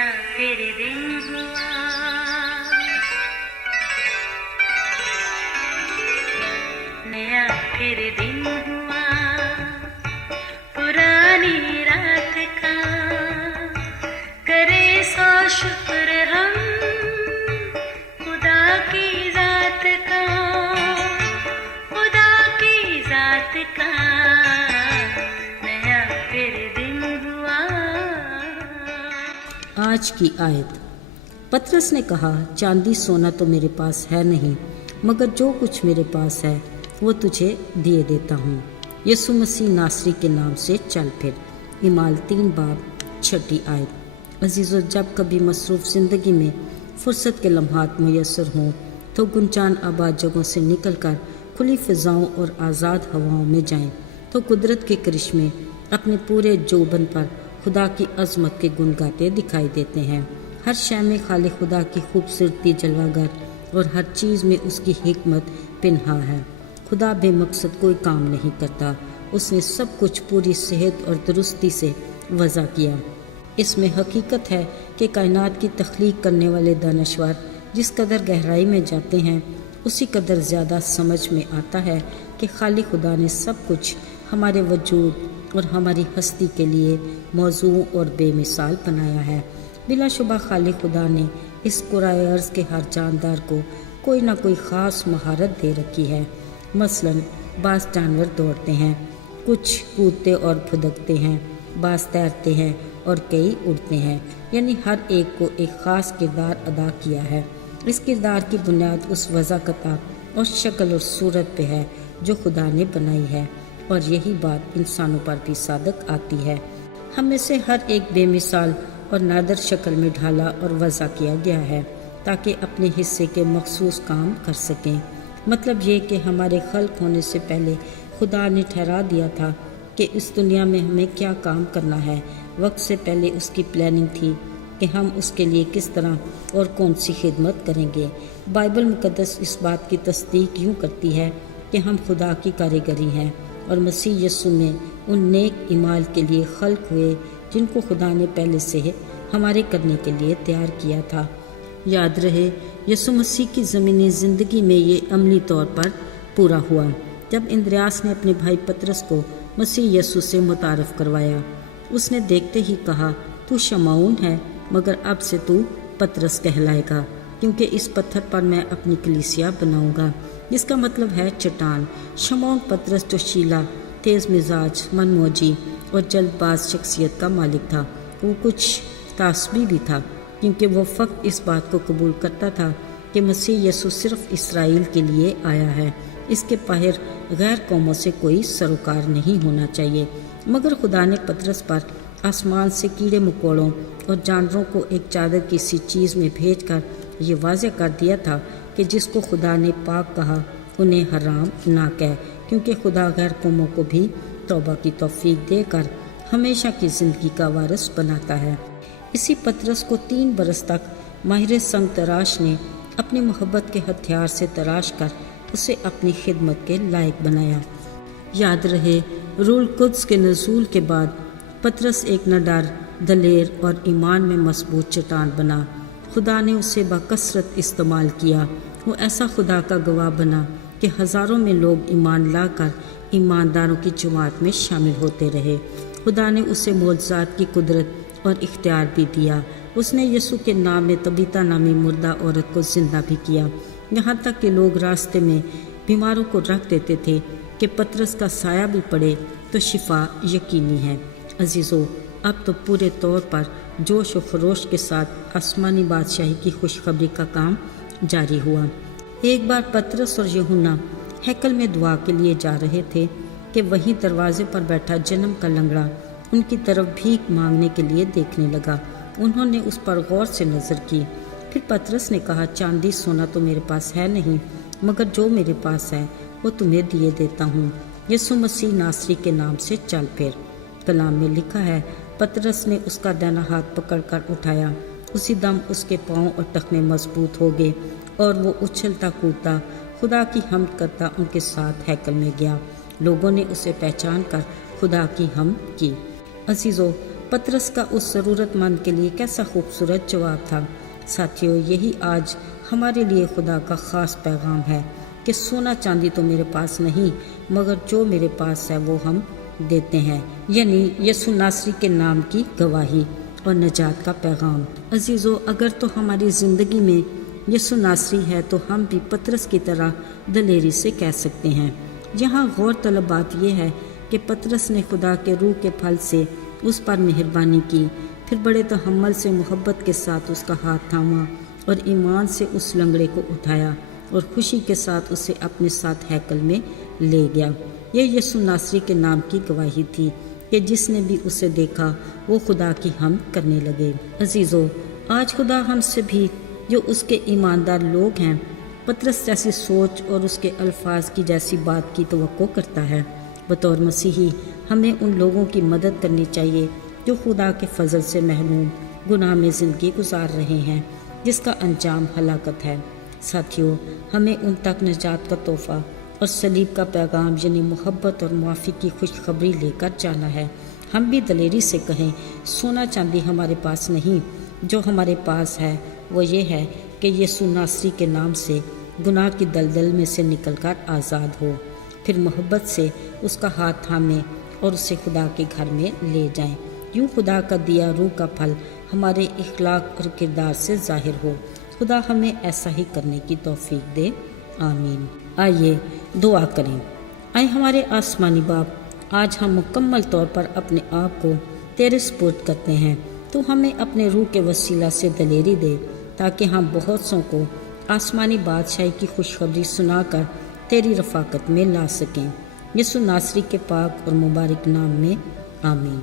नया फिर दिन हुआ, नया फिर दिन हुआ, पुरानी रात का करे सो शुक्र हम खुदा की जात का, खुदा की जात का नया फिर दिन हुआ। आज की आयत। पतरस ने कहा, चांदी सोना तो मेरे पास है नहीं, मगर जो कुछ मेरे पास है वो तुझे दिए देता हूँ। यीशु मसीह नासरी के नाम से चल फिर। इमाल 3 बाब 6 आयत। अजीज़ों, जब कभी मसरूफ़ ज़िंदगी में फुर्सत के लम्हात मुयस्सर हों तो गुंजान आबाद जगहों से निकलकर खुली फ़िज़ाओं और आज़ाद हवाओं में जाएं, तो कुदरत के करिश्मे अपने पूरे जोबन पर खुदा की अज़मत के गुण गाते दिखाई देते हैं। हर शय में खाली खुदा की खूबसूरती जलवागर और हर चीज़ में उसकी हिकमत पिन्हा है। खुदा बेमकसद कोई काम नहीं करता, उसने सब कुछ पूरी सेहत और दुरुस्ती से वज़ा किया। इसमें हकीकत है कि कायनात की तख्लीक करने वाले दानश्वर जिस कदर गहराई में जाते हैं, उसी कदर ज़्यादा समझ में आता है कि खाली खुदा ने सब कुछ हमारे वजूद और हमारी हस्ती के लिए मौजू और बेमिसाल बनाया है। बिलाशुबा खाली खुदा ने इस कुराए अर्ज़ के हर जानदार को कोई ना कोई ख़ास महारत दे रखी है। मसलन बाज़ जानवर दौड़ते हैं, कुछ कूदते और फुदकते हैं, बाज़ तैरते हैं और कई उड़ते हैं, यानी हर एक को एक ख़ास किरदार अदा किया है। इस किरदार की बुनियाद उस वज़ाकता और शक्ल और सूरत पे है जो खुदा ने बनाई है, और यही बात इंसानों पर भी सादक आती है। हम में से हर एक बेमिसाल और नादर शक्ल में ढाला और वज़ा किया गया है ताकि अपने हिस्से के मखसूस काम कर सकें। मतलब ये कि हमारे खल्क होने से पहले खुदा ने ठहरा दिया था कि इस दुनिया में हमें क्या काम करना है। वक्त से पहले उसकी प्लानिंग थी कि हम उसके लिए किस तरह और कौन सी खिदमत करेंगे। बाइबल मुक़द्दस इस बात की तस्दीक यूँ करती है कि हम खुदा की कारीगरी हैं और मसीह यीशु में उन नेक इमाल के लिए खल्क हुए जिनको खुदा ने पहले से हमारे करने के लिए तैयार किया था। याद रहे, यीशु मसीह की ज़मीनी ज़िंदगी में ये अमली तौर पर पूरा हुआ जब इंद्रियास ने अपने भाई पतरस को मसीह यीशु से मुतारफ़ करवाया। उसने देखते ही कहा, तू शमाऊन है, मगर अब से तू पतरस कहलाएगा, क्योंकि इस पत्थर पर मैं अपनी कलीसिया बनाऊंगा। जिसका मतलब है चट्टान। शमौन पतरस जो शीला, तेज़ मिजाज, मनमौजी और जल्दबाज शख्सियत का मालिक था, वो कुछ तासबी भी था, क्योंकि वो फ़क्त इस बात को कबूल करता था कि मसीह यीशु सिर्फ इसराइल के लिए आया है, इसके बाहर गैर कौमों से कोई सरोकार नहीं होना चाहिए। मगर खुदा ने पतरस पर आसमान से कीड़े मकोड़ों और जानवरों को एक चादर की सी चीज़ में भेजकर ये वाज़ेह कर दिया था कि जिसको खुदा ने पाक कहा उन्हें हराम ना कह, क्योंकि खुदा गैर कौमों को भी तौबा की तौफीक देकर हमेशा की ज़िंदगी का वारिस बनाता है। इसी पतरस को 3 बरस तक माहिर संग तराश ने अपनी मोहब्बत के हथियार से तराश कर उसे अपनी खिदमत के लायक बनाया। याद रहे, रूल कुद्स के नज़ूल के बाद पतरस एक निडर, दलेर और ईमान में मजबूत चट्टान बना। खुदा ने उसे बकसरत इस्तेमाल किया। वो ऐसा खुदा का गवाह बना कि हज़ारों में लोग ईमान लाकर ईमानदारों की जमात में शामिल होते रहे। खुदा ने उसे मौजज़ात की कुदरत और इख्तियार भी दिया। उसने यीशु के नाम में तबीता नामी मुर्दा औरत को जिंदा भी किया। यहाँ तक कि लोग रास्ते में बीमारों को रख देते थे कि पतरस का साया भी पड़े तो शिफा यकीनी है। अजीज़ों, अब तो पूरे तौर पर जोश व खरोश के साथ आसमानी बादशाही की खुशखबरी का काम जारी हुआ। एक बार पतरस और यूहन्ना हैकल में दुआ के लिए जा रहे थे कि वहीं दरवाजे पर बैठा जन्म का लंगड़ा उनकी तरफ भीख मांगने के लिए देखने लगा। उन्होंने उस पर गौर से नज़र की। फिर पतरस ने कहा, चांदी सोना तो मेरे पास है नहीं, मगर जो मेरे पास है वो तुम्हें दिए देता हूँ। यीशु मसीह नासरी के नाम से चल फिर। कलाम में लिखा है, पतरस ने उसका दाहिना हाथ पकड़कर उठाया। उसी दम उसके पाँव और टखने मजबूत हो गए और वो उछलता कूदता खुदा की हम्द करता उनके साथ हैकल में गया। लोगों ने उसे पहचान कर खुदा की हम्द की। अजीज़ों, पतरस का उस ज़रूरतमंद के लिए कैसा खूबसूरत जवाब था। साथियों, यही आज हमारे लिए खुदा का ख़ास पैगाम है कि सोना चांदी तो मेरे पास नहीं, मगर जो मेरे पास है वो हम देते हैं, यानी यीशु नासरी के नाम की गवाही और नजात का पैगाम। अजीज़ों, अगर तो हमारी ज़िंदगी में यीशु नासरी है तो हम भी पतरस की तरह दलेरी से कह सकते हैं। यहाँ गौरतलब बात यह है कि पतरस ने खुदा के रूह के फल से उस पर मेहरबानी की, फिर बड़े तहम्मुल से मोहब्बत के साथ उसका हाथ थामा और ईमान से उस लंगड़े को उठाया और खुशी के साथ उसे अपने साथ हैकल में ले गया। यह यीशु नासरी के नाम की गवाही थी कि जिसने भी उसे देखा वो खुदा की हम करने लगे। अजीज़ों, आज खुदा हमसे भी जो उसके ईमानदार लोग हैं पतरस जैसी सोच और उसके अल्फाज की जैसी बात की तवक्को करता है। बतौर मसीही हमें उन लोगों की मदद करनी चाहिए जो खुदा के फजल से महरूम गुनाह में ज़िंदगी गुजार रहे हैं, जिसका अंजाम हलाकत है। साथियों, हमें उन तक निजात का तोहफ़ा और सलीब का पैगाम यानी मोहब्बत और मुआफ़ी की खुशखबरी लेकर जाना है। हम भी दलेरी से कहें, सोना चांदी हमारे पास नहीं, जो हमारे पास है वो ये है कि यीशु नासरी के नाम से गुनाह की दलदल में से निकलकर आज़ाद हो, फिर मोहब्बत से उसका हाथ थामें और उसे खुदा के घर में ले जाएं। यूँ खुदा का दिया रूह का फल हमारे इखलाक और किरदार से ज़ाहिर हो। खुदा हमें ऐसा ही करने की तौफीक दे, आमीन। आइए दुआ करें। आए हमारे आसमानी बाप, आज हम मुकम्मल तौर पर अपने आप को तेरे सुपुर्द करते हैं। तो हमें अपने रूह के वसीला से दलेरी दे ताकि हम बहुत सौ को आसमानी बादशाही की खुशखबरी सुनाकर तेरी रफ़ाकत में ला सकें। यीशु नासरी के पाक और मुबारक नाम में, आमीन।